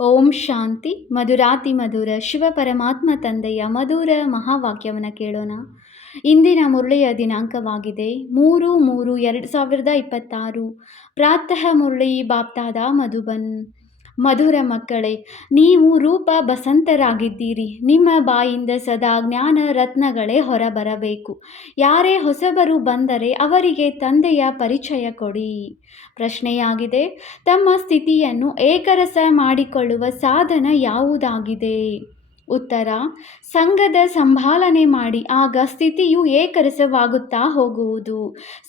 ಓಂ ಶಾಂತಿ. ಮಧುರಾತಿ ಮಧುರ ಶಿವ ಪರಮಾತ್ಮ ತಂದೆಯ ಮಧುರ ಮಹಾವಾಕ್ಯವನ್ನು ಕೇಳೋಣ. ಇಂದಿನ ಮುರಳಿಯ ದಿನಾಂಕವಾಗಿದೆ 3/3/2026. ಪ್ರಾತಃ ಮುರಳಿ ಬಾಪ್ತಾದ ಮಧುಬನ್. ಮಧುರ ಮಕ್ಕಳೇ, ನೀವು ರೂಪ ಬಸಂತರಾಗಿದ್ದೀರಿ. ನಿಮ್ಮ ಬಾಯಿಂದ ಸದಾ ಜ್ಞಾನ ರತ್ನಗಳೇ ಹೊರಬರಬೇಕು. ಯಾರೇ ಹೊಸಬರು ಬಂದರೆ ಅವರಿಗೆ ತಂದೆಯ ಪರಿಚಯ ಕೊಡಿ. ಪ್ರಶ್ನೆಯಾಗಿದೆ, ತಮ್ಮ ಸ್ಥಿತಿಯನ್ನು ಏಕರಸ ಮಾಡಿಕೊಳ್ಳುವ ಸಾಧನ ಯಾವುದಾಗಿದೆ? ಉತ್ತರ, ಸಂಘದ ಸಂಭಾಲನೆ ಮಾಡಿ. ಆಗ ಸ್ಥಿತಿಯು ಏಕರಸವಾಗುತ್ತಾ ಹೋಗುವುದು.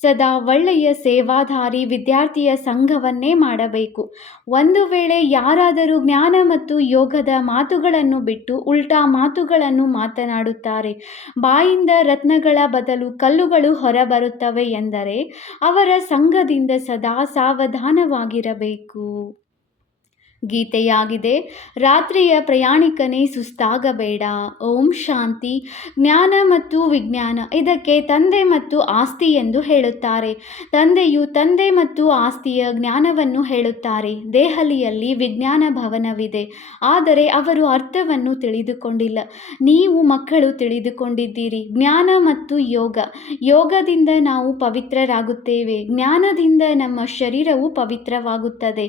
ಸದಾ ಒಳ್ಳೆಯ ಸೇವಾಧಾರಿ ವಿದ್ಯಾರ್ಥಿಯ ಸಂಘವನ್ನೇ ಮಾಡಬೇಕು. ಒಂದು ವೇಳೆ ಯಾರಾದರೂ ಜ್ಞಾನ ಮತ್ತು ಯೋಗದ ಮಾತುಗಳನ್ನು ಬಿಟ್ಟು ಉಲ್ಟಾ ಮಾತುಗಳನ್ನು ಮಾತನಾಡುತ್ತಾರೆ, ಬಾಯಿಂದ ರತ್ನಗಳ ಬದಲು ಕಲ್ಲುಗಳು ಹೊರಬರುತ್ತವೆ ಎಂದರೆ ಅವರ ಸಂಘದಿಂದ ಸದಾ ಸಾವಧಾನವಾಗಿರಬೇಕು. ಗೀತೆಯಾಗಿದೆ, ರಾತ್ರಿಯ ಪ್ರಯಾಣಿಕನೇ ಸುಸ್ತಾಗಬೇಡ. ಓಂ ಶಾಂತಿ. ಜ್ಞಾನ ಮತ್ತು ವಿಜ್ಞಾನ, ಇದಕ್ಕೆ ತಂದೆ ಮತ್ತು ಆಸ್ತಿ ಎಂದು ಹೇಳುತ್ತಾರೆ. ತಂದೆಯು ತಂದೆ ಮತ್ತು ಆಸ್ತಿಯ ಜ್ಞಾನವನ್ನು ಹೇಳುತ್ತಾರೆ. ದೆಹಲಿಯಲ್ಲಿ ವಿಜ್ಞಾನ ಭವನವಿದೆ, ಆದರೆ ಅವರು ಅರ್ಥವನ್ನು ತಿಳಿದುಕೊಂಡಿಲ್ಲ. ನೀವು ಮಕ್ಕಳು ತಿಳಿದುಕೊಂಡಿದ್ದೀರಿ. ಜ್ಞಾನ ಮತ್ತು ಯೋಗ. ಯೋಗದಿಂದ ನಾವು ಪವಿತ್ರರಾಗುತ್ತೇವೆ. ಜ್ಞಾನದಿಂದ ನಮ್ಮ ಶರೀರವು ಪವಿತ್ರವಾಗುತ್ತದೆ.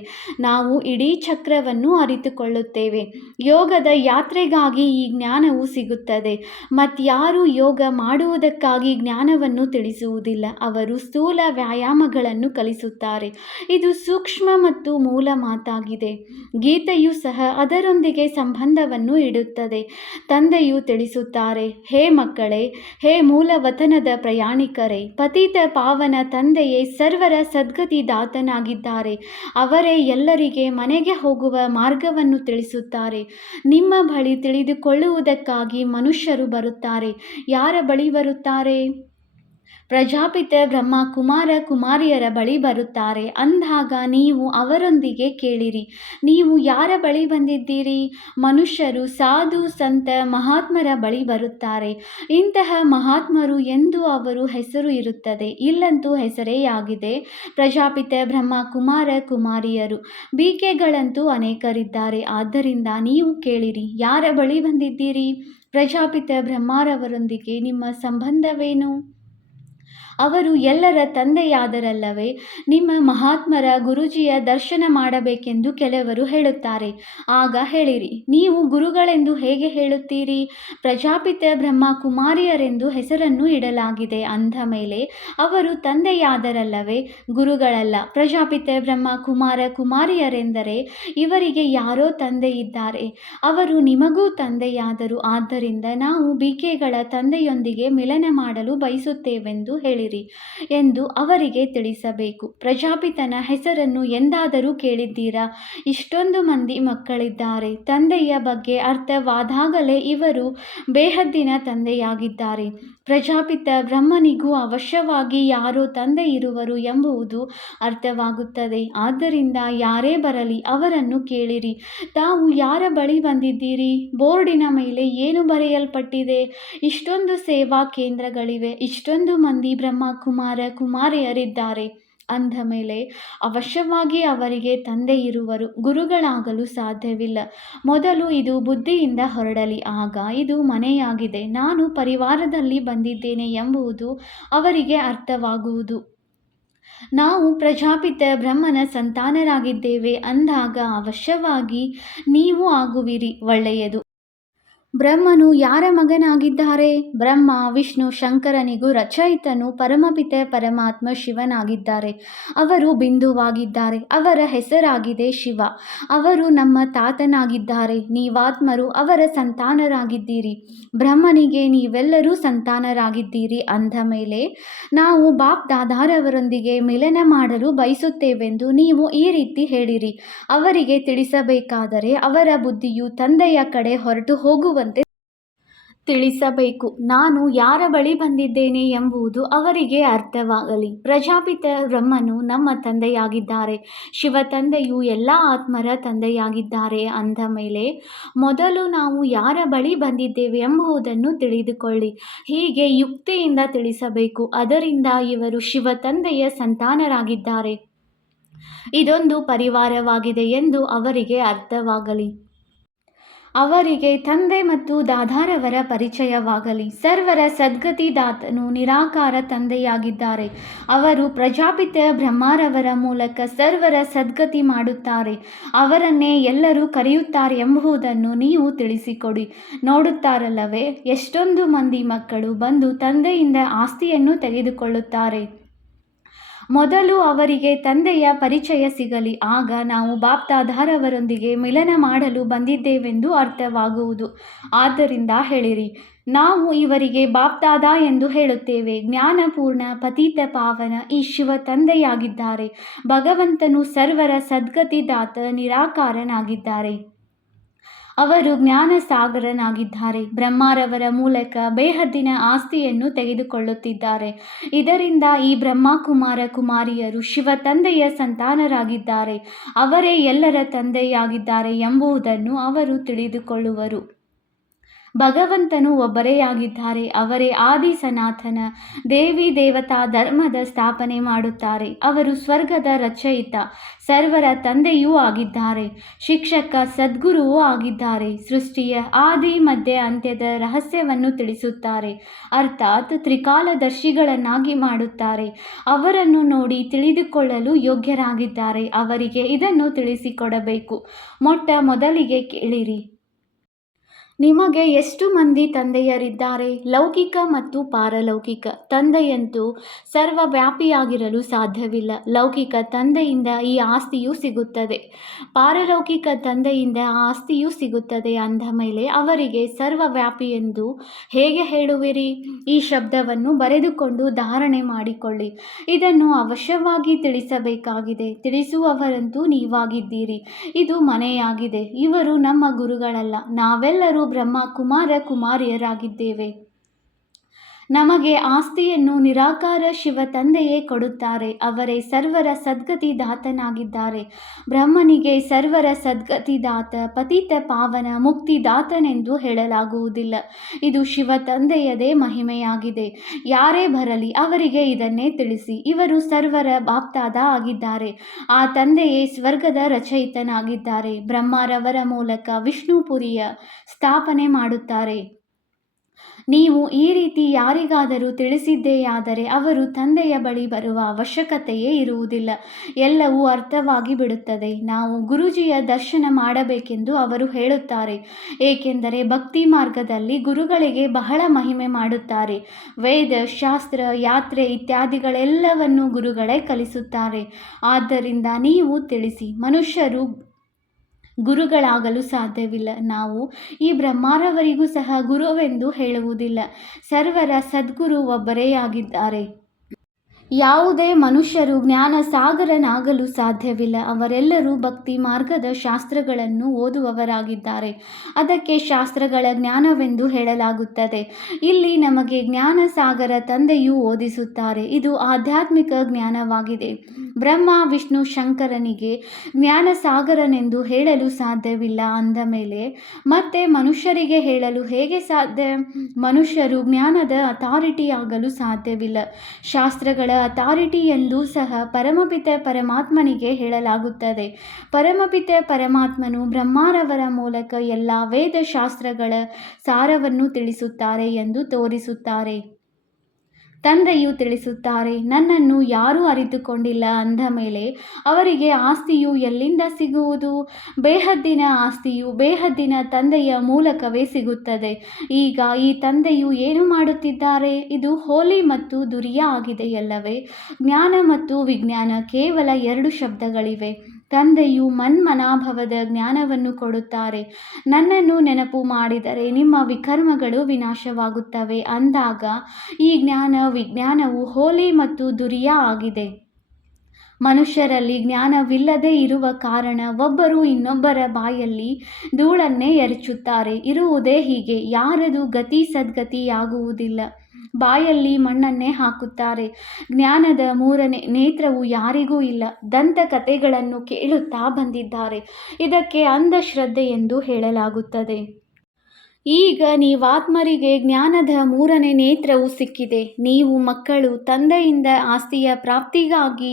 ನಾವು ಇಡೀ ಚಕ್ರವನ್ನು ಅರಿತುಕೊಳ್ಳುತ್ತೇವೆ. ಯೋಗದ ಯಾತ್ರೆಗಾಗಿ ಈ ಜ್ಞಾನವು ಸಿಗುತ್ತದೆ. ಮತ್ಯಾರೂ ಯೋಗ ಮಾಡುವುದಕ್ಕಾಗಿ ಜ್ಞಾನವನ್ನು ತಿಳಿಸುವುದಿಲ್ಲ. ಅವರು ಸ್ಥೂಲ ವ್ಯಾಯಾಮಗಳನ್ನು ಕಲಿಸುತ್ತಾರೆ. ಇದು ಸೂಕ್ಷ್ಮ ಮತ್ತು ಮೂಲ ಮಾತಾಗಿದೆ. ಗೀತೆಯು ಸಹ ಅದರೊಂದಿಗೆ ಸಂಬಂಧವನ್ನು ಇಡುತ್ತದೆ. ತಂದೆಯು ತಿಳಿಸುತ್ತಾರೆ, ಹೇ ಮಕ್ಕಳೇ, ಹೇ ಮೂಲವತನದ ಪ್ರಯಾಣಿಕರೇ, ಪತಿತ ಪಾವನ ತಂದೆಯೇ ಸರ್ವರ ಸದ್ಗತಿದಾತನಾಗಿದ್ದಾರೆ. ಅವರೇ ಎಲ್ಲರಿಗೆ ಮನೆಗೆ ಹೋಗುವ ಮಾರ್ಗವನ್ನು ತಿಳಿಸುತ್ತಾರೆ. ನಿಮ್ಮ ಬಳಿ ತಿಳಿದುಕೊಳ್ಳುವುದಕ್ಕಾಗಿ ಮನುಷ್ಯರು ಬರುತ್ತಾರೆ. ಯಾರ ಬಳಿ ಬರುತ್ತಾರೆ? ಪ್ರಜಾಪಿತ ಬ್ರಹ್ಮ ಕುಮಾರ ಕುಮಾರಿಯರ ಬಳಿ ಬರುತ್ತಾರೆ. ಅಂದಾಗ ನೀವು ಅವರೊಂದಿಗೆ ಕೇಳಿರಿ, ನೀವು ಯಾರ ಬಳಿ ಬಂದಿದ್ದೀರಿ? ಮನುಷ್ಯರು ಸಾಧು ಸಂತ ಮಹಾತ್ಮರ ಬಳಿ ಬರುತ್ತಾರೆ. ಇಂತಹ ಮಹಾತ್ಮರು ಎಂದು ಅವರು ಹೆಸರು ಇರುತ್ತದೆ, ಇಲ್ಲಂತೂ ಹೆಸರೇ ಆಗಿದೆ. ಪ್ರಜಾಪಿತ ಬ್ರಹ್ಮ ಕುಮಾರ ಕುಮಾರಿಯರು ಬಿಕೆಗಳಂತೂ ಅನೇಕರಿದ್ದಾರೆ. ಆದ್ದರಿಂದ ನೀವು ಕೇಳಿರಿ, ಯಾರ ಬಳಿ ಬಂದಿದ್ದೀರಿ? ಪ್ರಜಾಪಿತ ಬ್ರಹ್ಮರವರೊಂದಿಗೆ ನಿಮ್ಮ ಸಂಬಂಧವೇನು? ಅವರು ಎಲ್ಲರ ತಂದೆಯಾದರಲ್ಲವೇ? ನಿಮ್ಮ ಮಹಾತ್ಮರ ಗುರುಜಿಯ ದರ್ಶನ ಮಾಡಬೇಕೆಂದು ಕೆಲವರು ಹೇಳುತ್ತಾರೆ. ಆಗ ಹೇಳಿರಿ, ನೀವು ಗುರುಗಳೆಂದು ಹೇಗೆ ಹೇಳುತ್ತೀರಿ? ಪ್ರಜಾಪಿತ ಬ್ರಹ್ಮ ಕುಮಾರಿಯರೆಂದು ಹೆಸರನ್ನು ಇಡಲಾಗಿದೆ ಅಂದ ಮೇಲೆ ಅವರು ತಂದೆಯಾದರಲ್ಲವೇ? ಗುರುಗಳಲ್ಲ. ಪ್ರಜಾಪಿತ ಬ್ರಹ್ಮ ಕುಮಾರ ಕುಮಾರಿಯರೆಂದರೆ ಇವರಿಗೆ ಯಾರೋ ತಂದೆ ಇದ್ದಾರೆ. ಅವರು ನಿಮಗೂ ತಂದೆಯಾದರು. ಆದ್ದರಿಂದ ನಾವು ಬಿಕೆಗಳ ತಂದೆಯೊಂದಿಗೆ ಮಿಲನ ಮಾಡಲು ಬಯಸುತ್ತೇವೆಂದು ಹೇಳಿರಿ ಎಂದು ಅವರಿಗೆ ತಿಳಿಸಬೇಕು. ಪ್ರಜಾಪಿತನ ಹೆಸರನ್ನು ಎಂದಾದರೂ ಕೇಳಿದ್ದೀರಾ? ಇಷ್ಟೊಂದು ಮಂದಿ ಮಕ್ಕಳಿದ್ದಾರೆ. ತಂದೆಯ ಬಗ್ಗೆ ಅರ್ಥವಾದಾಗಲೇ ಇವರು ಬೇಹದ್ದಿನ ತಂದೆಯಾಗಿದ್ದಾರೆ. ಪ್ರಜಾಪಿತ ಬ್ರಹ್ಮನಿಗೂ ಅವಶ್ಯವಾಗಿ ಯಾರೋ ತಂದೆ ಇರುವರು ಎಂಬುದು ಅರ್ಥವಾಗುತ್ತದೆ. ಆದ್ದರಿಂದ ಯಾರೇ ಬರಲಿ ಅವರನ್ನು ಕೇಳಿರಿ. ತಾವು ಯಾರ ಬಳಿ ಬಂದಿದ್ದೀರಿ? ಬೋರ್ಡಿನ ಮೇಲೆ ಏನು ಬರೆಯಲ್ಪಟ್ಟಿದೆ? ಇಷ್ಟೊಂದು ಸೇವಾ ಕೇಂದ್ರಗಳಿವೆ, ಇಷ್ಟೊಂದು ಮಂದಿ ಬ್ರಹ್ಮ ಕುಮಾರ ಕುಮಾರಿಯರಿದ್ದಾರೆ ಅಂದ ಮೇಲೆ ಅವಶ್ಯವಾಗಿ ಅವರಿಗೆ ತಂದೆ ಇರುವರು. ಗುರುಗಳಾಗಲು ಸಾಧ್ಯವಿಲ್ಲ. ಮೊದಲು ಇದು ಬುದ್ಧಿಯಿಂದ ಹೊರಡಲಿ, ಆಗ ಇದು ಮನೆಯಾಗಿದೆ, ನಾನು ಪರಿವಾರದಲ್ಲಿ ಬಂದಿದ್ದೇನೆ ಎಂಬುದು ಅವರಿಗೆ ಅರ್ಥವಾಗುವುದು. ನಾವು ಪ್ರಜಾಪಿತ ಬ್ರಹ್ಮನ ಸಂತಾನರಾಗಿದ್ದೇವೆ ಅಂದಾಗ ಅವಶ್ಯವಾಗಿ ನೀವು ಆಗುವಿರಿ. ಒಳ್ಳೆಯದು. ಬ್ರಹ್ಮನು ಯಾರ ಮಗನಾಗಿದ್ದಾರೆ? ಬ್ರಹ್ಮ ವಿಷ್ಣು ಶಂಕರನಿಗೂ ರಚಯಿತನು ಪರಮಪಿತ ಪರಮಾತ್ಮ ಶಿವನಾಗಿದ್ದಾರೆ. ಅವರು ಬಿಂದುವಾಗಿದ್ದಾರೆ. ಅವರ ಹೆಸರಾಗಿದೆ ಶಿವ. ಅವರು ನಮ್ಮ ತಾತನಾಗಿದ್ದಾರೆ. ನೀವಾತ್ಮರು ಅವರ ಸಂತಾನರಾಗಿದ್ದೀರಿ. ಬ್ರಹ್ಮನಿಗೆ ನೀವೆಲ್ಲರೂ ಸಂತಾನರಾಗಿದ್ದೀರಿ ಅಂದ ಮೇಲೆ ನಾವು ಬಾಪ್ ದಾದಾರವರೊಂದಿಗೆ ಮಿಲನ ಮಾಡಲು ಬಯಸುತ್ತೇವೆಂದು ನೀವು ಈ ರೀತಿ ಹೇಳಿರಿ. ಅವರಿಗೆ ತಿಳಿಸಬೇಕಾದರೆ ಅವರ ಬುದ್ಧಿಯು ತಂದೆಯ ಕಡೆ ಹೊರಟು ಹೋಗುವಂತೆ ತಿಳಿಸಬೇಕು. ನಾನು ಯಾರ ಬಳಿ ಬಂದಿದ್ದೇನೆ ಎಂಬುದು ಅವರಿಗೆ ಅರ್ಥವಾಗಲಿ. ಪ್ರಜಾಪಿತ ಬ್ರಹ್ಮನು ನಮ್ಮ ತಂದೆಯಾಗಿದ್ದಾರೆ. ಶಿವ ತಂದೆಯು ಎಲ್ಲ ಆತ್ಮರ ತಂದೆಯಾಗಿದ್ದಾರೆ ಅಂದ ಮೇಲೆ ಮೊದಲು ನಾವು ಯಾರ ಬಳಿ ಬಂದಿದ್ದೇವೆ ಎಂಬುದನ್ನು ತಿಳಿದುಕೊಳ್ಳಿ. ಹೀಗೆ ಯುಕ್ತಿಯಿಂದ ತಿಳಿಸಬೇಕು. ಅದರಿಂದ ಇವರು ಶಿವ ತಂದೆಯ ಸಂತಾನರಾಗಿದ್ದಾರೆ. ಇದೊಂದು ಪರಿವಾರವಾಗಿದೆ ಎಂದು ಅವರಿಗೆ ಅರ್ಥವಾಗಲಿ. ಅವರಿಗೆ ತಂದೆ ಮತ್ತು ದಾದಾರವರ ಪರಿಚಯವಾಗಲಿ. ಸರ್ವರ ಸದ್ಗತಿದಾತನು ನಿರಾಕಾರ ತಂದೆಯಾಗಿದ್ದಾರೆ. ಅವರು ಪ್ರಜಾಪಿತ ಬ್ರಹ್ಮರವರ ಮೂಲಕ ಸರ್ವರ ಸದ್ಗತಿ ಮಾಡುತ್ತಾರೆ. ಅವರನ್ನೇ ಎಲ್ಲರೂ ಕರೆಯುತ್ತಾರೆ ಎಂಬುದನ್ನು ನೀವು ತಿಳಿಸಿಕೊಡಿ. ನೋಡುತ್ತಾರಲ್ಲವೇ, ಎಷ್ಟೊಂದು ಮಂದಿ ಮಕ್ಕಳು ಬಂದು ತಂದೆಯಿಂದ ಆಸ್ತಿಯನ್ನು ತೆಗೆದುಕೊಳ್ಳುತ್ತಾರೆ. ಮೊದಲು ಅವರಿಗೆ ತಂದೆಯ ಪರಿಚಯ ಸಿಗಲಿ, ಆಗ ನಾವು ಬಾಪ್ದಾದಾರವರೊಂದಿಗೆ ಮಿಲನ ಮಾಡಲು ಬಂದಿದ್ದೇವೆಂದು ಅರ್ಥವಾಗುವುದು. ಆದ್ದರಿಂದ ಹೇಳಿರಿ, ನಾವು ಇವರಿಗೆ ಬಾಪ್ದಾದಾ ಎಂದು ಹೇಳುತ್ತೇವೆ. ಜ್ಞಾನಪೂರ್ಣ ಪತಿತ ಪಾವನ ಈ ಶಿವ ತಂದೆಯಾಗಿದ್ದಾರೆ. ಭಗವಂತನು ಸರ್ವರ ಸದ್ಗತಿದಾತ ನಿರಾಕಾರನಾಗಿದ್ದಾರೆ. ಅವರು ಜ್ಞಾನ ಸಾಗರನಾಗಿದ್ದಾರೆ. ಬ್ರಹ್ಮರವರ ಮೂಲಕ ಬೇಹದ್ದಿನ ಆಸ್ತಿಯನ್ನು ತೆಗೆದುಕೊಳ್ಳುತ್ತಿದ್ದಾರೆ. ಇದರಿಂದ ಈ ಬ್ರಹ್ಮಕುಮಾರ ಕುಮಾರಿಯರು ಶಿವ ತಂದೆಯ ಸಂತಾನರಾಗಿದ್ದಾರೆ. ಅವರೇ ಎಲ್ಲರ ತಂದೆಯಾಗಿದ್ದಾರೆ ಎಂಬುದನ್ನು ಅವರು ತಿಳಿದುಕೊಳ್ಳುವರು. ಭಗವಂತನು ಒಬ್ಬರೇ ಆಗಿದ್ದಾರೆ. ಅವರೇ ಆದಿ ಸನಾತನ ದೇವಿ ದೇವತಾ ಧರ್ಮದ ಸ್ಥಾಪನೆ ಮಾಡುತ್ತಾರೆ. ಅವರು ಸ್ವರ್ಗದ ರಚಯಿತ, ಸರ್ವರ ತಂದೆಯೂ ಆಗಿದ್ದಾರೆ, ಶಿಕ್ಷಕ, ಸದ್ಗುರುವೂ ಆಗಿದ್ದಾರೆ. ಸೃಷ್ಟಿಯ ಆದಿ ಮಧ್ಯ ಅಂತ್ಯದ ರಹಸ್ಯವನ್ನು ತಿಳಿಸುತ್ತಾರೆ, ಅರ್ಥಾತ್ ತ್ರಿಕಾಲದರ್ಶಿಗಳನ್ನಾಗಿ ಮಾಡುತ್ತಾರೆ. ಅವರನ್ನು ನೋಡಿ ತಿಳಿದುಕೊಳ್ಳಲು ಯೋಗ್ಯರಾಗಿದ್ದಾರೆ. ಅವರಿಗೆ ಇದನ್ನು ತಿಳಿಸಿಕೊಡಬೇಕು. ಮೊಟ್ಟ ಮೊದಲಿಗೆ ಕೇಳಿರಿ, ನಿಮಗೆ ಎಷ್ಟು ಮಂದಿ ತಂದೆಯರಿದ್ದಾರೆ? ಲೌಕಿಕ ಮತ್ತು ಪಾರಲೌಕಿಕ. ತಂದೆಯಂತೂ ಸರ್ವವ್ಯಾಪಿಯಾಗಿರಲು ಸಾಧ್ಯವಿಲ್ಲ. ಲೌಕಿಕ ತಂದೆಯಿಂದ ಈ ಆಸ್ತಿಯು ಸಿಗುತ್ತದೆ, ಪಾರಲೌಕಿಕ ತಂದೆಯಿಂದ ಆ ಆಸ್ತಿಯು ಸಿಗುತ್ತದೆ ಅಂದ ಮೇಲೆ ಅವರಿಗೆ ಸರ್ವವ್ಯಾಪಿ ಎಂದು ಹೇಗೆ ಹೇಳುವಿರಿ? ಈ ಶಬ್ದವನ್ನು ಬರೆದುಕೊಂಡು ಧಾರಣೆ ಮಾಡಿಕೊಳ್ಳಿ. ಇದನ್ನು ಅವಶ್ಯವಾಗಿ ತಿಳಿಸಬೇಕಾಗಿದೆ. ತಿಳಿಸುವವರಂತೂ ನೀವಾಗಿದ್ದೀರಿ. ಇದು ಮನೆಯಾಗಿದೆ. ಇವರು ನಮ್ಮ ಗುರುಗಳಲ್ಲ. ನಾವೆಲ್ಲರೂ ಬ್ರಹ್ಮ ಕುಮಾರ ಕುಮಾರಿಯರಾಗಿದ್ದೇವೆ. ನಮಗೆ ಆಸ್ತಿಯನ್ನು ನಿರಾಕಾರ ಶಿವ ತಂದೆಯೇ ಕೊಡುತ್ತಾರೆ. ಅವರೇ ಸರ್ವರ ಸದ್ಗತಿದಾತನಾಗಿದ್ದಾರೆ. ಬ್ರಹ್ಮನಿಗೆ ಸರ್ವರ ಸದ್ಗತಿದಾತ, ಪತಿತ ಪಾವನ, ಮುಕ್ತಿದಾತನೆಂದು ಹೇಳಲಾಗುವುದಿಲ್ಲ. ಇದು ಶಿವ ತಂದೆಯದೇ ಮಹಿಮೆಯಾಗಿದೆ. ಯಾರೇ ಬರಲಿ ಅವರಿಗೆ ಇದನ್ನೇ ತಿಳಿಸಿ. ಇವರು ಸರ್ವರ ಬಾಪ್ದಾದ ಆಗಿದ್ದಾರೆ. ಆ ತಂದೆಯೇ ಸ್ವರ್ಗದ ರಚಯಿತನಾಗಿದ್ದಾರೆ. ಬ್ರಹ್ಮರವರ ಮೂಲಕ ವಿಷ್ಣುಪುರಿಯ ಸ್ಥಾಪನೆ ಮಾಡುತ್ತಾರೆ. ನೀವು ಈ ರೀತಿ ಯಾರಿಗಾದರೂ ತಿಳಿಸಿದ್ದೆಯಾದರೆ ಅವರು ತಂದೆಯ ಬಳಿ ಬರುವ ಅವಶ್ಯಕತೆಯೇ ಇರುವುದಿಲ್ಲ. ಎಲ್ಲವೂ ಅರ್ಥವಾಗಿ ಬಿಡುತ್ತದೆ. ನಾವು ಗುರುಜಿಯ ದರ್ಶನ ಮಾಡಬೇಕೆಂದು ಅವರು ಹೇಳುತ್ತಾರೆ. ಏಕೆಂದರೆ ಭಕ್ತಿ ಮಾರ್ಗದಲ್ಲಿ ಗುರುಗಳಿಗೆ ಬಹಳ ಮಹಿಮೆ ಮಾಡುತ್ತಾರೆ. ವೇದ, ಶಾಸ್ತ್ರ, ಯಾತ್ರೆ ಇತ್ಯಾದಿಗಳೆಲ್ಲವನ್ನು ಗುರುಗಳೇ ಕಲಿಸುತ್ತಾರೆ. ಆದ್ದರಿಂದ ನೀವು ತಿಳಿಸಿ. ಮನುಷ್ಯರು ಗುರುಗಳಾಗಲು ಸಾಧ್ಯವಿಲ್ಲ. ನಾವು ಈ ಬ್ರಹ್ಮರವರಿಗೂ ಸಹ ಗುರುವೆಂದು ಹೇಳುವುದಿಲ್ಲ. ಸರ್ವರ ಸದ್ಗುರು ಒಬ್ಬರೇ ಆಗಿದ್ದಾರೆ. ಯಾವುದೇ ಮನುಷ್ಯರು ಜ್ಞಾನ ಸಾಗರನಾಗಲು ಸಾಧ್ಯವಿಲ್ಲ. ಅವರೆಲ್ಲರೂ ಭಕ್ತಿ ಮಾರ್ಗದ ಶಾಸ್ತ್ರಗಳನ್ನು ಓದುವವರಾಗಿದ್ದಾರೆ. ಅದಕ್ಕೆ ಶಾಸ್ತ್ರಗಳ ಜ್ಞಾನವೆಂದು ಹೇಳಲಾಗುತ್ತದೆ. ಇಲ್ಲಿ ನಮಗೆ ಜ್ಞಾನ ಸಾಗರ ತಂದೆಯು ಓದಿಸುತ್ತಾರೆ. ಇದು ಆಧ್ಯಾತ್ಮಿಕ ಜ್ಞಾನವಾಗಿದೆ. ಬ್ರಹ್ಮ, ವಿಷ್ಣು, ಶಂಕರನಿಗೆ ಜ್ಞಾನ ಸಾಗರನೆಂದು ಹೇಳಲು ಸಾಧ್ಯವಿಲ್ಲ ಅಂದ ಮೇಲೆ ಮತ್ತೆ ಮನುಷ್ಯರಿಗೆ ಹೇಳಲು ಹೇಗೆ ಸಾಧ್ಯ? ಮನುಷ್ಯರು ಜ್ಞಾನದ ಅಥಾರಿಟಿ ಆಗಲು ಸಾಧ್ಯವಿಲ್ಲ. ಶಾಸ್ತ್ರಗಳ ಅಥಾರಿಟಿ ಎಂದೂ ಸಹ ಪರಮಪಿತ ಪರಮಾತ್ಮನಿಗೆ ಹೇಳಲಾಗುತ್ತದೆ. ಪರಮಪಿತ ಪರಮಾತ್ಮನು ಬ್ರಹ್ಮರವರ ಮೂಲಕ ಎಲ್ಲ ವೇದಶಾಸ್ತ್ರಗಳ ಸಾರವನ್ನು ತಿಳಿಸುತ್ತಾರೆ ಎಂದು ತೋರಿಸುತ್ತಾರೆ. ತಂದೆಯು ತಿಳಿಸುತ್ತಾರೆ, ನನ್ನನ್ನು ಯಾರೂ ಅರಿತುಕೊಂಡಿಲ್ಲ ಅಂದ ಮೇಲೆ ಅವರಿಗೆ ಆಸ್ತಿಯು ಎಲ್ಲಿಂದ ಸಿಗುವುದು? ಬೇಹದ್ದಿನ ಆಸ್ತಿಯು ಬೇಹದ್ದಿನ ತಂದೆಯ ಮೂಲಕವೇ ಸಿಗುತ್ತದೆ. ಈಗ ಈ ತಂದೆಯು ಏನು ಮಾಡುತ್ತಿದ್ದಾರೆ? ಇದು ಹೋಲಿ ಮತ್ತು ದುರಿಯಾ ಆಗಿದೆಯಲ್ಲವೇ? ಜ್ಞಾನ ಮತ್ತು ವಿಜ್ಞಾನ ಕೇವಲ 2 ಶಬ್ದಗಳಿವೆ. ತಂದೆಯು ಮನ್ಮನಾಭವದ ಜ್ಞಾನವನ್ನು ಕೊಡುತ್ತಾರೆ. ನನ್ನನ್ನು ನೆನಪು ಮಾಡಿದರೆ ನಿಮ್ಮ ವಿಕರ್ಮಗಳು ವಿನಾಶವಾಗುತ್ತವೆ ಅಂದಾಗ ಈ ಜ್ಞಾನ ವಿಜ್ಞಾನವು ಹೋಲಿ ಮತ್ತು ದುರಿಯಾ ಆಗಿದೆ. ಮನುಷ್ಯರಲ್ಲಿ ಜ್ಞಾನವಿಲ್ಲದೆ ಇರುವ ಕಾರಣ ಒಬ್ಬರು ಇನ್ನೊಬ್ಬರ ಬಾಯಲ್ಲಿ ಧೂಳನ್ನೇ ಎರಚುತ್ತಾರೆ. ಇರುವುದೇ ಹೀಗೆ. ಯಾರದು ಗತಿ ಸದ್ಗತಿಯಾಗುವುದಿಲ್ಲ. ಬಾಯಲ್ಲಿ ಮಣ್ಣನ್ನೇ ಹಾಕುತ್ತಾರೆ. ಜ್ಞಾನದ 3ನೇ ನೇತ್ರವು ಯಾರಿಗೂ ಇಲ್ಲ. ದಂತಕಥೆಗಳನ್ನು ಕೇಳುತ್ತಾ ಬಂದಿದ್ದಾರೆ. ಇದಕ್ಕೆ ಅಂಧಶ್ರದ್ಧೆ ಎಂದು ಹೇಳಲಾಗುತ್ತದೆ. ಈಗ ನೀವಾತ್ಮರಿಗೆ ಜ್ಞಾನದ ಮೂರನೇ ನೇತ್ರವು ಸಿಕ್ಕಿದೆ. ನೀವು ಮಕ್ಕಳು ತಂದೆಯಿಂದ ಆಸ್ತಿಯ ಪ್ರಾಪ್ತಿಗಾಗಿ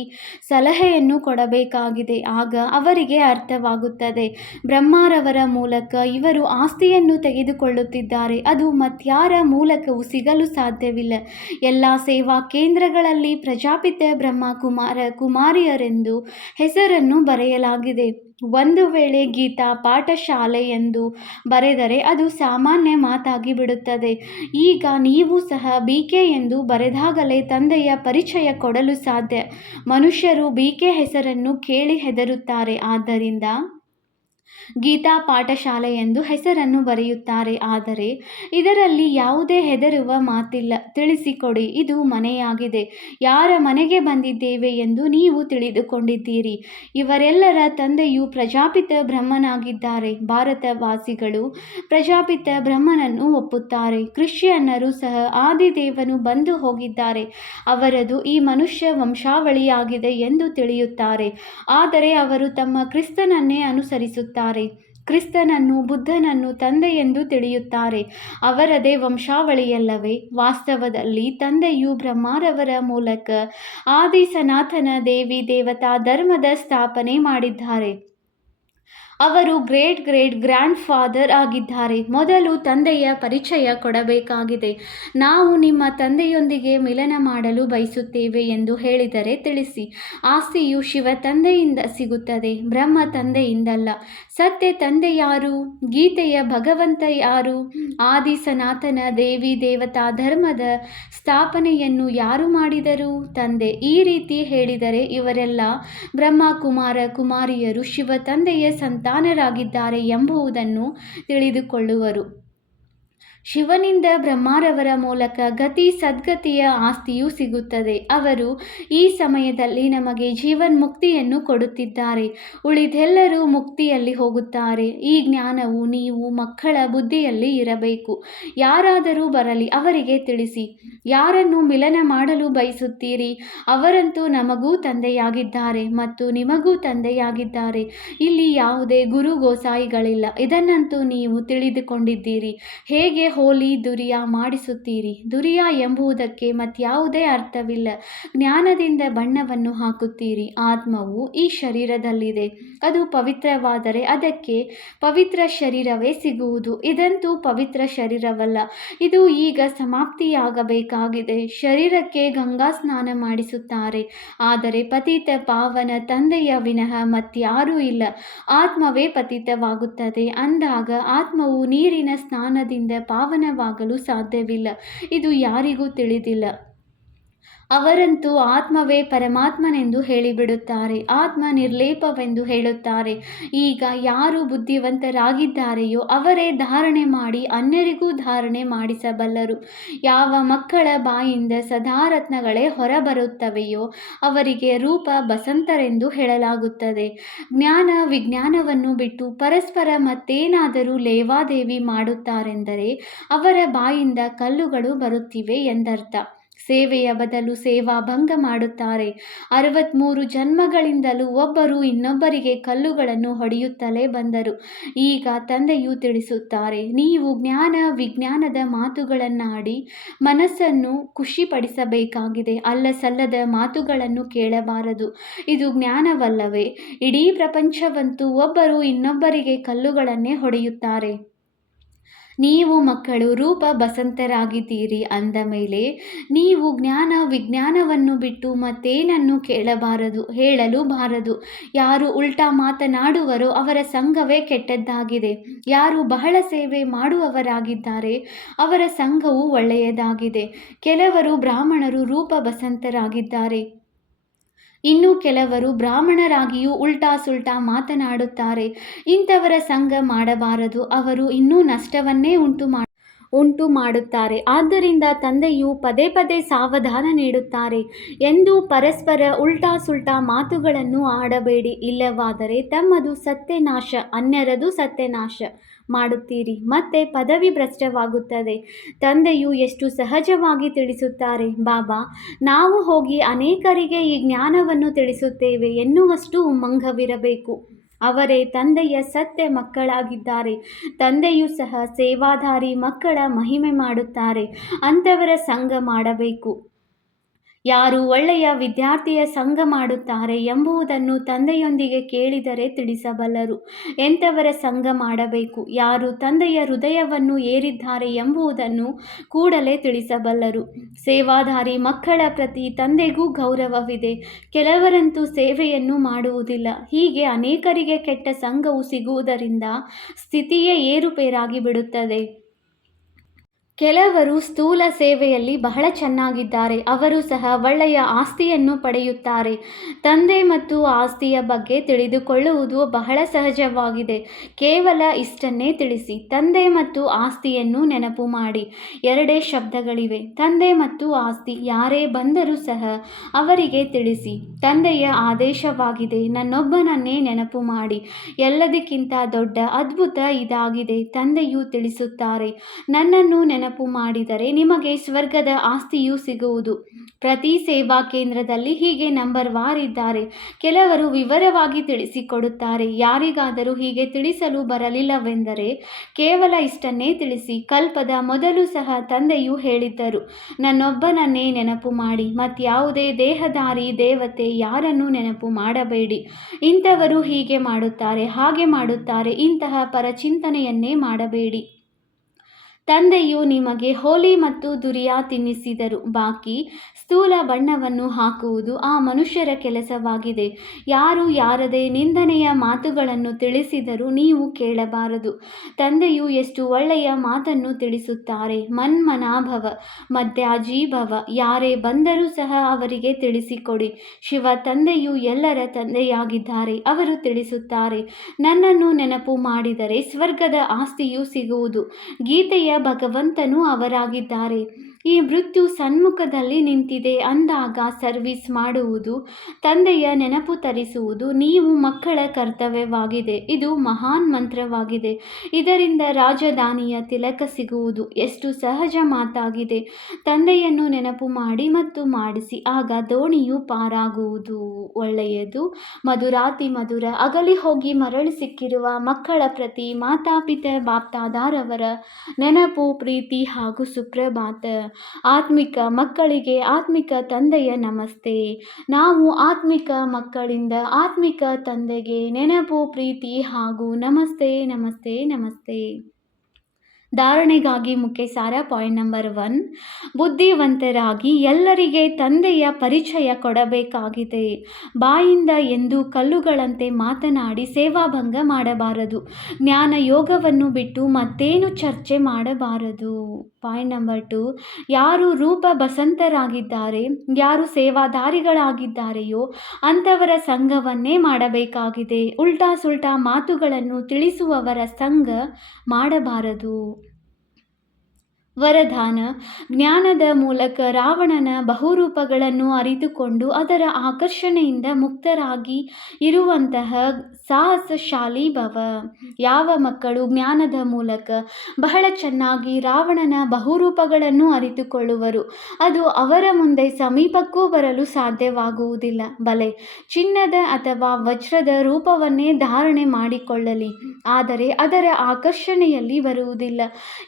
ಸಲಹೆಯನ್ನು ಕೊಡಬೇಕಾಗಿದೆ. ಆಗ ಅವರಿಗೆ ಅರ್ಥವಾಗುತ್ತದೆ. ಬ್ರಹ್ಮರವರ ಮೂಲಕ ಇವರು ಆಸ್ತಿಯನ್ನು ತೆಗೆದುಕೊಳ್ಳುತ್ತಿದ್ದಾರೆ. ಅದು ಮತ್ಯಾರ ಮೂಲಕವೂ ಸಿಗಲು ಸಾಧ್ಯವಿಲ್ಲ. ಎಲ್ಲ ಸೇವಾ ಕೇಂದ್ರಗಳಲ್ಲಿ ಪ್ರಜಾಪಿತ ಬ್ರಹ್ಮ ಕುಮಾರಿಯರೆಂದು ಹೆಸರನ್ನು ಬರೆಯಲಾಗಿದೆ. ಒಂದು ವೇಳೆ ಗೀತಾ ಪಾಠಶಾಲೆ ಎಂದು ಬರೆದರೆ ಅದು ಸಾಮಾನ್ಯ ಮಾತಾಗಿ ಬಿಡುತ್ತದೆ. ಈಗ ನೀವು ಸಹ BK ಎಂದು ಬರೆದಾಗಲೇ ತಂದೆಯ ಪರಿಚಯ ಕೊಡಲು ಸಾಧ್ಯ. ಮನುಷ್ಯರು BK ಹೆಸರನ್ನು ಕೇಳಿ ಹೆದರುತ್ತಾರೆ. ಆದ್ದರಿಂದ ಗೀತಾ ಪಾಠಶಾಲೆ ಎಂದು ಹೆಸರನ್ನು ಬರೆಯುತ್ತಾರೆ. ಆದರೆ ಇದರಲ್ಲಿ ಯಾವುದೇ ಹೆದರುವ ಮಾತಿಲ್ಲ. ತಿಳಿಸಿಕೊಡಿ, ಇದು ಮನೆಯಾಗಿದೆ. ಯಾರ ಮನೆಗೆ ಬಂದಿದ್ದೇವೆ ಎಂದು ನೀವು ತಿಳಿದುಕೊಂಡಿದ್ದೀರಿ. ಇವರೆಲ್ಲರ ತಂದೆಯು ಪ್ರಜಾಪಿತ ಬ್ರಹ್ಮನಾಗಿದ್ದಾರೆ. ಭಾರತವಾಸಿಗಳು ಪ್ರಜಾಪಿತ ಬ್ರಹ್ಮನನ್ನು ಒಪ್ಪುತ್ತಾರೆ. ಕ್ರಿಶ್ಚಿಯನ್ನರು ಸಹ ಆದಿದೇವನು ಬಂದು ಹೋಗಿದ್ದಾರೆ, ಅವರದು ಈ ಮನುಷ್ಯ ವಂಶಾವಳಿಯಾಗಿದೆ ಎಂದು ತಿಳಿಯುತ್ತಾರೆ. ಆದರೆ ಅವರು ತಮ್ಮ ಕ್ರಿಸ್ತನನ್ನೇ ಅನುಸರಿಸುತ್ತಾರೆ. ಕ್ರಿಸ್ತನನ್ನು ಬುದ್ಧನನ್ನು ತಂದೆಯೆಂದು ತಿಳಿಯುತ್ತಾರೆ. ಅವರದೇ ವಂಶಾವಳಿಯಲ್ಲವೇ? ವಾಸ್ತವದಲ್ಲಿ ತಂದೆಯು ಬ್ರಹ್ಮರವರ ಮೂಲಕ ಆದಿ ಸನಾತನ ದೇವಿ ದೇವತಾ ಧರ್ಮದ ಸ್ಥಾಪನೆ ಮಾಡಿದ್ದಾರೆ. ಅವರು ಗ್ರೇಟ್ ಗ್ರ್ಯಾಂಡ್ ಫಾದರ್ ಆಗಿದ್ದಾರೆ. ಮೊದಲು ತಂದೆಯ ಪರಿಚಯ ಕೊಡಬೇಕಾಗಿದೆ. ನಾವು ನಿಮ್ಮ ತಂದೆಯೊಂದಿಗೆ ಮಿಲನ ಮಾಡಲು ಬಯಸುತ್ತೇವೆ ಎಂದು ಹೇಳಿದರೆ ತಿಳಿಸಿ. ಆಸ್ತಿಯು ಶಿವ ತಂದೆಯಿಂದ ಸಿಗುತ್ತದೆ, ಬ್ರಹ್ಮ ತಂದೆಯಿಂದಲ್ಲ. ಸತ್ಯ ತಂದೆ ಯಾರು? ಗೀತೆಯ ಭಗವಂತ ಯಾರು? ಆದಿ ಸನಾತನ ದೇವಿ ದೇವತಾ ಧರ್ಮದ ಸ್ಥಾಪನೆಯನ್ನು ಯಾರು ಮಾಡಿದರು? ತಂದೆ. ಈ ರೀತಿ ಹೇಳಿದರೆ ಇವರೆಲ್ಲ ಬ್ರಹ್ಮ ಕುಮಾರಿಯರು ಶಿವ ತಂದೆಯ ಸಂತಾನರಾಗಿದ್ದಾರೆ ಎಂಬುದನ್ನು ತಿಳಿದುಕೊಳ್ಳುವರು. ಶಿವನಿಂದ ಬ್ರಹ್ಮರವರ ಮೂಲಕ ಗತಿ ಸದ್ಗತಿಯ ಆಸ್ತಿಯು ಸಿಗುತ್ತದೆ. ಅವರು ಈ ಸಮಯದಲ್ಲಿ ನಮಗೆ ಜೀವನ್ಮುಕ್ತಿಯನ್ನು ಕೊಡುತ್ತಿದ್ದಾರೆ. ಉಳಿದೆಲ್ಲರೂ ಮುಕ್ತಿಯಲ್ಲಿ ಹೋಗುತ್ತಾರೆ. ಈ ಜ್ಞಾನವು ನೀವು ಮಕ್ಕಳ ಬುದ್ಧಿಯಲ್ಲಿ ಇರಬೇಕು. ಯಾರಾದರೂ ಬರಲಿ, ಅವರಿಗೆ ತಿಳಿಸಿ. ಯಾರನ್ನು ಮಿಲನ ಮಾಡಲು ಬಯಸುತ್ತೀರಿ? ಅವರಂತೂ ನಮಗೂ ತಂದೆಯಾಗಿದ್ದಾರೆ ಮತ್ತು ನಿಮಗೂ ತಂದೆಯಾಗಿದ್ದಾರೆ. ಇಲ್ಲಿ ಯಾವುದೇ ಗುರು ಗೋಸಾಯಿಗಳಿಲ್ಲ. ಇದನ್ನಂತೂ ನೀವು ತಿಳಿದುಕೊಂಡಿದ್ದೀರಿ. ಹೇಗೆ ಹೋಲಿ ದುರಿಯಾ ಮಾಡಿಸುತ್ತೀರಿ? ದುರಿಯಾ ಎಂಬುದಕ್ಕೆ ಮತ್ಯಾವುದೇ ಅರ್ಥವಿಲ್ಲ. ಜ್ಞಾನದಿಂದ ಬಣ್ಣವನ್ನು ಹಾಕುತ್ತೀರಿ. ಆತ್ಮವು ಈ ಶರೀರದಲ್ಲಿದೆ. ಅದು ಪವಿತ್ರವಾದರೆ ಅದಕ್ಕೆ ಪವಿತ್ರ ಶರೀರವೇ ಸಿಗುವುದು. ಇದಂತೂ ಪವಿತ್ರ ಶರೀರವಲ್ಲ. ಇದು ಈಗ ಸಮಾಪ್ತಿಯಾಗಬೇಕಾಗಿದೆ. ಶರೀರಕ್ಕೆ ಗಂಗಾ ಸ್ನಾನ ಮಾಡಿಸುತ್ತಾರೆ, ಆದರೆ ಪತಿತ ಪಾವನ ತಂದೆಯ ವಿನಃ ಮತ್ಯಾರೂ ಇಲ್ಲ. ಆತ್ಮವೇ ಪತಿತವಾಗುತ್ತದೆ. ಅಂದಾಗ ಆತ್ಮವು ನೀರಿನ ಸ್ನಾನದಿಂದ ಪಾವನವಾಗಲು ಸಾಧ್ಯವಿಲ್ಲ. ಇದು ಯಾರಿಗೂ ತಿಳಿದಿಲ್ಲ. ಅವರಂತೂ ಆತ್ಮವೇ ಪರಮಾತ್ಮನೆಂದು ಹೇಳಿಬಿಡುತ್ತಾರೆ. ಆತ್ಮ ನಿರ್ಲೇಪವೆಂದು ಹೇಳುತ್ತಾರೆ. ಈಗ ಯಾರು ಬುದ್ಧಿವಂತರಾಗಿದ್ದಾರೆಯೋ ಅವರೇ ಧಾರಣೆ ಮಾಡಿ ಅನ್ಯರಿಗೂ ಧಾರಣೆ ಮಾಡಿಸಬಲ್ಲರು. ಯಾವ ಮಕ್ಕಳ ಬಾಯಿಂದ ಸದಾರತ್ನಗಳೇ ಹೊರಬರುತ್ತವೆಯೋ ಅವರಿಗೆ ರೂಪ ಬಸಂತರೆಂದು ಹೇಳಲಾಗುತ್ತದೆ. ಜ್ಞಾನ ವಿಜ್ಞಾನವನ್ನು ಬಿಟ್ಟು ಪರಸ್ಪರ ಮತ್ತೇನಾದರೂ ಲೇವಾದೇವಿ ಮಾಡುತ್ತಾರೆಂದರೆ ಅವರ ಬಾಯಿಂದ ಕಲ್ಲುಗಳು ಬರುತ್ತಿವೆ ಎಂದರ್ಥ. ಸೇವೆಯ ಬದಲು ಸೇವಾಭಂಗ ಮಾಡುತ್ತಾರೆ. 63 ಜನ್ಮಗಳಿಂದಲೂ ಒಬ್ಬರು ಇನ್ನೊಬ್ಬರಿಗೆ ಕಲ್ಲುಗಳನ್ನು ಹೊಡೆಯುತ್ತಲೇ ಬಂದರು. ಈಗ ತಂದೆಯು ತಿಳಿಸುತ್ತಾರೆ, ನೀವು ಜ್ಞಾನ ವಿಜ್ಞಾನದ ಮಾತುಗಳನ್ನಾಡಿ ಮನಸ್ಸನ್ನು ಖುಷಿಪಡಿಸಬೇಕಾಗಿದೆ. ಅಲ್ಲಸಲ್ಲದ ಮಾತುಗಳನ್ನು ಕೇಳಬಾರದು. ಇದು ಜ್ಞಾನವಲ್ಲವೇ? ಇಡೀ ಪ್ರಪಂಚವಂತೂ ಒಬ್ಬರು ಇನ್ನೊಬ್ಬರಿಗೆ ಕಲ್ಲುಗಳನ್ನೇ ಹೊಡೆಯುತ್ತಾರೆ. ನೀವು ಮಕ್ಕಳು ರೂಪ ಬಸಂತರಾಗಿದ್ದೀರಿ ಅಂದ ಮೇಲೆ ನೀವು ಜ್ಞಾನ ವಿಜ್ಞಾನವನ್ನು ಬಿಟ್ಟು ಮತ್ತೇನನ್ನು ಕೇಳಬಾರದು, ಹೇಳಲು ಬಾರದು. ಯಾರು ಉಲ್ಟಾ ಮಾತನಾಡುವರೋ ಅವರ ಸಂಘವೇ ಕೆಟ್ಟದ್ದಾಗಿದೆ. ಯಾರು ಬಹಳ ಸೇವೆ ಮಾಡುವವರಾಗಿದ್ದಾರೆ ಅವರ ಸಂಘವು ಒಳ್ಳೆಯದಾಗಿದೆ. ಕೆಲವರು ಬ್ರಾಹ್ಮಣರು ರೂಪ ಬಸಂತರಾಗಿದ್ದಾರೆ. ಇನ್ನು ಕೆಲವರು ಬ್ರಾಹ್ಮಣರಾಗಿಯೂ ಉಲ್ಟಾ ಸುಲ್ಟಾ ಮಾತನಾಡುತ್ತಾರೆ. ಇಂಥವರ ಸಂಘ ಮಾಡಬಾರದು. ಅವರು ಇನ್ನೂ ನಷ್ಟವನ್ನೇ ಉಂಟು ಮಾಡುತ್ತಾರೆ. ಆದ್ದರಿಂದ ತಂದೆಯು ಪದೇ ಪದೇ ಸಾವಧಾನ ನೀಡುತ್ತಾರೆ. ಎಂದು ಪರಸ್ಪರ ಉಲ್ಟಾ ಸುಲ್ಟಾ ಮಾತುಗಳನ್ನು ಆಡಬೇಡಿ. ಇಲ್ಲವಾದರೆ ತಮ್ಮದು ಸತ್ಯನಾಶ, ಅನ್ಯರದು ಸತ್ಯನಾಶ ಮಾಡುತ್ತೀರಿ. ಮತ್ತೆ ಪದವಿ ಭ್ರಷ್ಟವಾಗುತ್ತದೆ. ತಂದೆಯು ಎಷ್ಟು ಸಹಜವಾಗಿ ತಿಳಿಸುತ್ತಾರೆ. ಬಾಬಾ, ನಾವು ಹೋಗಿ ಅನೇಕರಿಗೆ ಈ ಜ್ಞಾನವನ್ನು ತಿಳಿಸುತ್ತೇವೆ ಎನ್ನುವಷ್ಟು ಉಮ್ಮಂಗವಿರಬೇಕು. ಅವರೇ ತಂದೆಯ ಸತ್ಯ ಮಕ್ಕಳಾಗಿದ್ದಾರೆ. ತಂದೆಯೂ ಸಹ ಸೇವಾಧಾರಿ ಮಕ್ಕಳ ಮಹಿಮೆ ಮಾಡುತ್ತಾರೆ. ಅಂಥವರ ಸಂಘ ಮಾಡಬೇಕು. ಯಾರು ಒಳ್ಳೆಯ ವಿದ್ಯಾರ್ಥಿಯ ಸಂಘ ಮಾಡುತ್ತಾರೆ ಎಂಬುದನ್ನು ತಂದೆಯೊಂದಿಗೆ ಕೇಳಿದರೆ ತಿಳಿಸಬಲ್ಲರು. ಎಂಥವರ ಸಂಘ ಮಾಡಬೇಕು, ಯಾರು ತಂದೆಯ ಹೃದಯವನ್ನು ಏರಿದ್ದಾರೆ ಎಂಬುದನ್ನು ಕೂಡಲೇ ತಿಳಿಸಬಲ್ಲರು. ಸೇವಾಧಾರಿ ಮಕ್ಕಳ ಪ್ರತಿ ತಂದೆಗೂ ಗೌರವವಿದೆ. ಕೆಲವರಂತೂ ಸೇವೆಯನ್ನು ಮಾಡುವುದಿಲ್ಲ. ಹೀಗೆ ಅನೇಕರಿಗೆ ಕೆಟ್ಟ ಸಂಘವು ಸಿಗುವುದರಿಂದ ಸ್ಥಿತಿಯೇ ಏರುಪೇರಾಗಿ ಬಿಡುತ್ತದೆ. ಕೆಲವರು ಸ್ಥೂಲ ಸೇವೆಯಲ್ಲಿ ಬಹಳ ಚೆನ್ನಾಗಿದ್ದಾರೆ. ಅವರು ಸಹ ಒಳ್ಳೆಯ ಆಸ್ತಿಯನ್ನು ಪಡೆಯುತ್ತಾರೆ. ತಂದೆ ಮತ್ತು ಆಸ್ತಿಯ ಬಗ್ಗೆ ತಿಳಿದುಕೊಳ್ಳುವುದು ಬಹಳ ಸಹಜವಾಗಿದೆ. ಕೇವಲ ಇಷ್ಟನ್ನೇ ತಿಳಿಸಿ. ತಂದೆ ಮತ್ತು ಆಸ್ತಿಯನ್ನು ನೆನಪು ಮಾಡಿ. ಎರಡೇ ಶಬ್ದಗಳಿವೆ, ತಂದೆ ಮತ್ತು ಆಸ್ತಿ. ಯಾರೇ ಬಂದರೂ ಸಹ ಅವರಿಗೆ ತಿಳಿಸಿ. ತಂದೆಯ ಆದೇಶವಾಗಿದೆ, ನನ್ನೊಬ್ಬನನ್ನೇ ನೆನಪು ಮಾಡಿ. ಎಲ್ಲದಕ್ಕಿಂತ ದೊಡ್ಡ ಅದ್ಭುತ ಇದಾಗಿದೆ. ತಂದೆಯು ತಿಳಿಸುತ್ತಾರೆ, ನನ್ನನ್ನು ನೆನಪು ಮಾಡಿದರೆ ನಿಮಗೆ ಸ್ವರ್ಗದ ಆಸ್ತಿಯೂ ಸಿಗುವುದು. ಪ್ರತಿ ಸೇವಾ ಕೇಂದ್ರದಲ್ಲಿ ಹೀಗೆ ನಂಬರ್ ವಾರ್ ಇದ್ದಾರೆ. ಕೆಲವರು ವಿವರವಾಗಿ ತಿಳಿಸಿಕೊಡುತ್ತಾರೆ. ಯಾರಿಗಾದರೂ ಹೀಗೆ ತಿಳಿಸಲು ಬರಲಿಲ್ಲವೆಂದರೆ ಕೇವಲ ಇಷ್ಟನ್ನೇ ತಿಳಿಸಿ. ಕಲ್ಪದ ಮೊದಲು ಸಹ ತಂದೆಯು ಹೇಳಿದ್ದರು, ನನ್ನೊಬ್ಬನನ್ನೇ ನೆನಪು ಮಾಡಿ. ಮತ್ಯಾವುದೇ ದೇಹಧಾರಿ ದೇವತೆ ಯಾರನ್ನೂ ನೆನಪು ಮಾಡಬೇಡಿ. ಇಂಥವರು ಹೀಗೆ ಮಾಡುತ್ತಾರೆ, ಹಾಗೆ ಮಾಡುತ್ತಾರೆ, ಇಂತಹ ಪರಚಿಂತನೆಯನ್ನೇ ಮಾಡಬೇಡಿ. ತಂದೆಯು ನಿಮಗೆ ಹೋಲಿ ಮತ್ತು ದುರಿಯಾ ತಿನ್ನಿಸಿದರು. ಬಾಕಿ ಸ್ಥೂಲ ಬಣ್ಣವನ್ನು ಹಾಕುವುದು ಆ ಮನುಷ್ಯರ ಕೆಲಸವಾಗಿದೆ. ಯಾರು ಯಾರದೇ ನಿಂದನೆಯ ಮಾತುಗಳನ್ನು ತಿಳಿಸಿದರೂ ನೀವು ಕೇಳಬಾರದು. ತಂದೆಯು ಎಷ್ಟು ಒಳ್ಳೆಯ ಮಾತನ್ನು ತಿಳಿಸುತ್ತಾರೆ. ಮನ್ಮನಾಭವ ಮಧ್ಯಾಜೀಭವ. ಯಾರೇ ಬಂದರೂ ಸಹ ಅವರಿಗೆ ತಿಳಿಸಿಕೊಡಿ. ಶಿವ ತಂದೆಯು ಎಲ್ಲರ ತಂದೆಯಾಗಿದ್ದಾರೆ. ಅವರು ತಿಳಿಸುತ್ತಾರೆ, ನನ್ನನ್ನು ನೆನಪು ಮಾಡಿದರೆ ಸ್ವರ್ಗದ ಆಸ್ತಿಯೂ ಸಿಗುವುದು. ಗೀತೆಯ ಭಗವಂತನೂ ಅವರಾಗಿದ್ದಾರೆ. ಈ ಮೃತ್ಯು ಸನ್ಮುಖದಲ್ಲಿ ನಿಂತಿದೆ ಅಂದಾಗ ಸರ್ವಿಸ್ ಮಾಡುವುದು, ತಂದೆಯ ನೆನಪು ತರಿಸುವುದು ನೀವು ಮಕ್ಕಳ ಕರ್ತವ್ಯವಾಗಿದೆ. ಇದು ಮಹಾನ್ ಮಂತ್ರವಾಗಿದೆ. ಇದರಿಂದ ರಾಜಧಾನಿಯ ತಿಲಕ ಸಿಗುವುದು. ಎಷ್ಟು ಸಹಜ ಮಾತಾಗಿದೆ. ತಂದೆಯನ್ನು ನೆನಪು ಮಾಡಿ ಮತ್ತು ಮಾಡಿಸಿ, ಆಗ ದೋಣಿಯು ಪಾರಾಗುವುದು. ಒಳ್ಳೆಯದು. ಮಧುರಾತಿ ಮಧುರ. ಅಗಲಿ ಹೋಗಿ ಮರಳಿ ಸಿಕ್ಕಿರುವ ಮಕ್ಕಳ ಪ್ರತಿ ಮಾತಾಪಿತ ಬಾಪ್ದಾದಾರವರ ನೆನಪು, ಪ್ರೀತಿ ಹಾಗೂ ಸುಪ್ರಭಾತ. ಆತ್ಮಿಕ ಮಕ್ಕಳಿಗೆ ಆತ್ಮಿಕ ತಂದೆಯ ನಮಸ್ತೆ. ನಾವು ಆತ್ಮಿಕ ಮಕ್ಕಳಿಂದ ಆತ್ಮಿಕ ತಂದೆಗೆ ನೆನಪು, ಪ್ರೀತಿ ಹಾಗೂ ನಮಸ್ತೆ ನಮಸ್ತೆ ನಮಸ್ತೆ. ಧಾರಣೆಗಾಗಿ ಮುಖ್ಯ ಸಾರ. ಪಾಯಿಂಟ್ ನಂಬರ್ 1, ಬುದ್ಧಿವಂತರಾಗಿ ಎಲ್ಲರಿಗೆ ತಂದೆಯ ಪರಿಚಯ ಕೊಡಬೇಕಾಗಿದೆ. ಬಾಯಿಂದ ಎಂದೂ ಕಲ್ಲುಗಳಂತೆ ಮಾತನಾಡಿ ಸೇವಾಭಂಗ ಮಾಡಬಾರದು. ಜ್ಞಾನ ಯೋಗವನ್ನು ಬಿಟ್ಟು ಮತ್ತೇನು ಚರ್ಚೆ ಮಾಡಬಾರದು. ಪಾಯಿಂಟ್ ನಂಬರ್ 2, ಯಾರು ರೂಪ ಬಸಂತರಾಗಿದ್ದಾರೆ, ಯಾರು ಸೇವಾದಾರಿಗಳಾಗಿದ್ದಾರೆಯೋ ಅಂಥವರ ಸಂಘವನ್ನೇ ಮಾಡಬೇಕಾಗಿದೆ. ಉಲ್ಟಾ ಸುಲ್ಟಾ ಮಾತುಗಳನ್ನು ತಿಳಿಸುವವರ ಸಂಘ ಮಾಡಬಾರದು. ವರದಾನ. ಜ್ಞಾನದ ಮೂಲಕ ರಾವಣನ ಬಹುರೂಪಗಳನ್ನು ಅರಿತುಕೊಂಡು ಅದರ ಆಕರ್ಷಣೆಯಿಂದ ಮುಕ್ತರಾಗಿ ಇರುವಂತಹ ಸಾಹಸಶಾಲಿ ಭವ. ಯಾವ ಮಕ್ಕಳು ಜ್ಞಾನದ ಮೂಲಕ ಬಹಳ ಚೆನ್ನಾಗಿ ರಾವಣನ ಬಹುರೂಪಗಳನ್ನು ಅರಿತುಕೊಳ್ಳುವರು, ಅದು ಅವರ ಮುಂದೆ ಸಮೀಪಕ್ಕೂ ಬರಲು ಸಾಧ್ಯವಾಗುವುದಿಲ್ಲ. ಬಲೆ ಚಿನ್ನದ ಅಥವಾ ವಜ್ರದ ರೂಪವನ್ನೇ ಧಾರಣೆ ಮಾಡಿಕೊಳ್ಳಲಿ, ಆದರೆ ಅದರ ಆಕರ್ಷಣೆಯಲ್ಲಿ ಬರುವುದಿಲ್ಲ.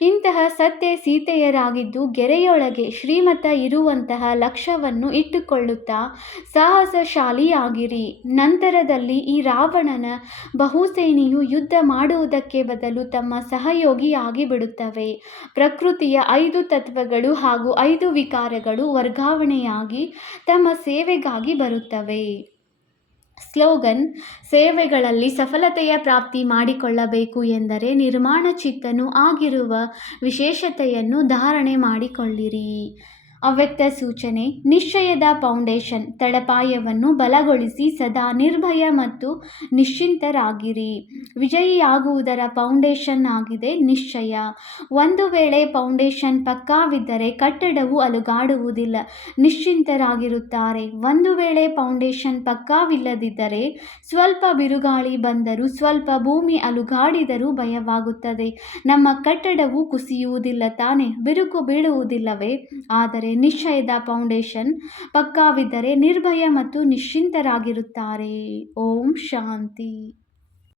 ಇಂತಹ ಸತ್ಯ ಸೀತೆಯರಾಗಿದ್ದು ಗೆರೆಯೊಳಗೆ ಶ್ರೀಮತ ಇರುವಂತಹ ಲಕ್ಷ್ಯವನ್ನು ಇಟ್ಟುಕೊಳ್ಳುತ್ತಾ ಸಾಹಸಶಾಲಿಯಾಗಿರಿ. ನಂತರದಲ್ಲಿ ಈ ರಾವಣನ ಬಹುಸೇನೆಯು ಯುದ್ಧ ಮಾಡುವುದಕ್ಕೆ ಬದಲು ತಮ್ಮ ಸಹಯೋಗಿ ಆಗಿಬಿಡುತ್ತವೆ. ಪ್ರಕೃತಿಯ 5 ತತ್ವಗಳು ಹಾಗೂ 5 ವಿಕಾರಗಳು ವರ್ಗಾವಣೆಯಾಗಿ ತಮ್ಮ ಸೇವೆಗಾಗಿ ಬರುತ್ತವೆ. ಸ್ಲೋಗನ್. ಸೇವೆಗಳಲ್ಲಿ ಸಫಲತೆಯ ಪ್ರಾಪ್ತಿ ಮಾಡಿಕೊಳ್ಳಬೇಕು ಎಂದರೆ ನಿರ್ಮಾಣ ಚಿತ್ತನು ಆಗಿರುವ ವಿಶೇಷತೆಯನ್ನು ಧಾರಣೆ ಮಾಡಿಕೊಳ್ಳಿರಿ. ಅವ್ಯಕ್ತ ಸೂಚನೆ. ನಿಶ್ಚಯದ ಫೌಂಡೇಶನ್ ತಳಪಾಯವನ್ನು ಬಲಗೊಳಿಸಿ ಸದಾ ನಿರ್ಭಯ ಮತ್ತು ನಿಶ್ಚಿಂತರಾಗಿರಿ. ವಿಜಯಿಯಾಗುವುದರ ಫೌಂಡೇಶನ್ ಆಗಿದೆ ನಿಶ್ಚಯ. ಒಂದು ವೇಳೆ ಫೌಂಡೇಶನ್ ಪಕ್ಕಾವಿದ್ದರೆ ಕಟ್ಟಡವು ಅಲುಗಾಡುವುದಿಲ್ಲ, ನಿಶ್ಚಿಂತರಾಗಿರುತ್ತಾರೆ. ಒಂದು ವೇಳೆ ಫೌಂಡೇಶನ್ ಪಕ್ಕಾವಿಲ್ಲದಿದ್ದರೆ ಸ್ವಲ್ಪ ಬಿರುಗಾಳಿ ಬಂದರೂ, ಸ್ವಲ್ಪ ಭೂಮಿ ಅಲುಗಾಡಿದರೂ ಭಯವಾಗುತ್ತದೆ. ನಮ್ಮ ಕಟ್ಟಡವು ಕುಸಿಯುವುದಿಲ್ಲ ತಾನೆ, ಬಿರುಕು ಬೀಳುವುದಿಲ್ಲವೇ? ಆದರೆ ನಿಶ್ಚಯದ ಫೌಂಡೇಶನ್ ಪಕ್ಕಾವಿದ್ದರೆ ನಿರ್ಭಯ ಮತ್ತು ನಿಶ್ಚಿಂತರಾಗಿರುತ್ತಾರೆ. ಓಂ ಶಾಂತಿ.